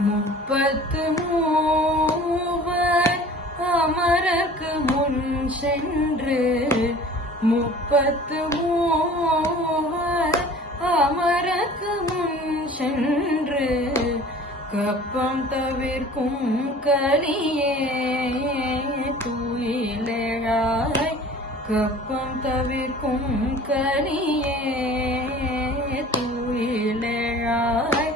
முப்பத்து மூவர் அமரக்கு முன் சென்று முப்பத்து மூவர் அமரக்கு முன் சென்று கப்பம் தவிர்க்கும் கலியே துயிலெழாய் கப்பம் தவிர்க்கும் கலியே துயிலெழாய்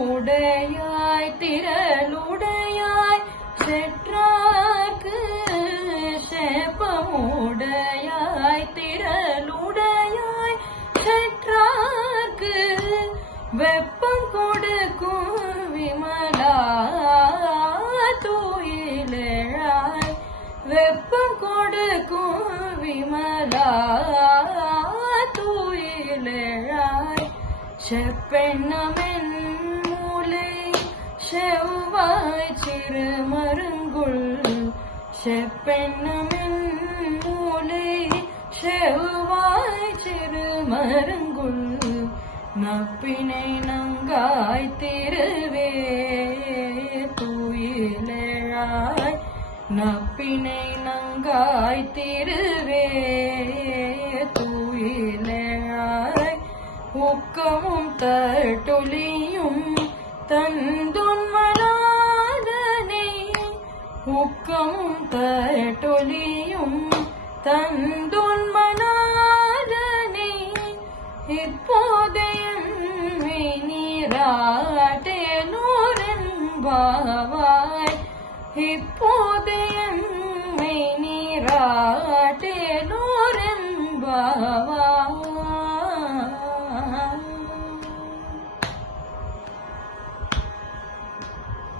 செப்பமுடையாய் திரளுடையாய் செற்றார்க்கு செப்பமுடையாய் திரளுடையாய் செற்றார்க்கு வெப்பம் கொடுக்கும் விமலா துயிலெழாய் வெப்பம் கொடுக்கும் விமலா துயிலெழாய் செப்பெண்ணமென் மூலை செவ்வாய் சிறுமருங்குள் செப்பெண்ணமென் மூலை செவ்வாய் சிறுமருங்குள் நப்பினை நங்காய் திருவே துயிலெழாய் நப்பினை நங்காய் திருவே துயிலெழாய் ஊக்கமும் தட்டொலியும் தந்துன்மலாதனை ஊக்கமும் தட்டொலியும் தந்துன்மலாதனை இப்போதையன்மை நீராட்டேலோரென்பாவாய் இப்போதையன்மை நீராட்டேலோரென்பாவாய்